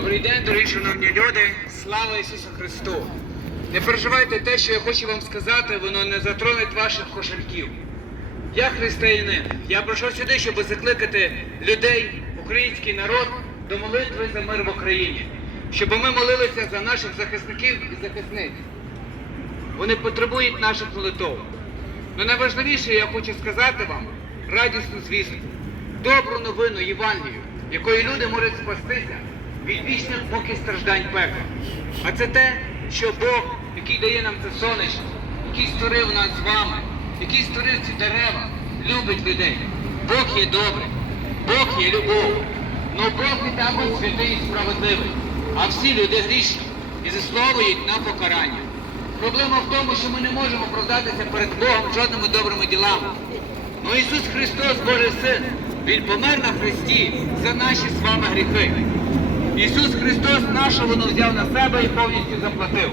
Добрий день, дорогі шановні люди. Слава Ісусу Христу! Не переживайте те, що я хочу вам сказати, воно не затронеть ваших кошельків. Я християнин. Я прийшов сюди, щоб закликати людей, український народ, до молитви за мир в Україні. Щоб ми молилися за наших захисників і захисниць. Вони потребують наших молитов. Но найважливіше я хочу сказати вам радісну звістку, добру новину Євангелію, якою люди можуть спастися від вічних поки страждань пекла. А це те, що Бог, який дає нам це сонечко, який створив нас з вами, який створив ці дерева, любить людей. Бог є добрий, Бог є любов. Но Бог і також святий і справедливий. А всі люди грішні і заслуговують на покарання. Проблема в тому, що ми не можемо оправдатися перед Богом жодними добрими ділами. Ну Ісус Христос, Божий Син, Він помер на Христі за наші з вами гріхи. Ісус Христос нашу вину взяв на себе і повністю заплатив.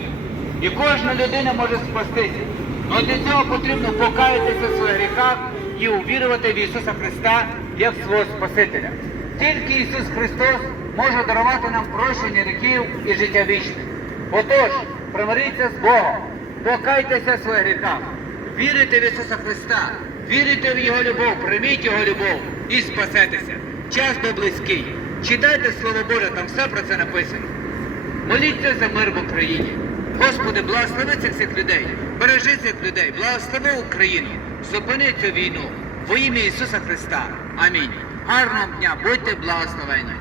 І кожна людина може спастися. Але для цього потрібно покаятися в своїх гріхах і увірувати в Ісуса Христа як свого Спасителя. Тільки Ісус Христос може дарувати нам прощення гріхів і життя вічне. Отож, примиріться з Богом, покайтеся в своїх гріхах, вірите в Ісуса Христа, вірите в Його любов, прийміть Його любов і спасетеся. Час би близький. Читайте Слово Боже, там все про це написано. Моліться за мир в Україні. Господи, благослови цих всіх людей, бережи цих людей, благослови Україну, зупини цю війну во ім'я Ісуса Христа. Амінь. Гарного дня, будьте благословені.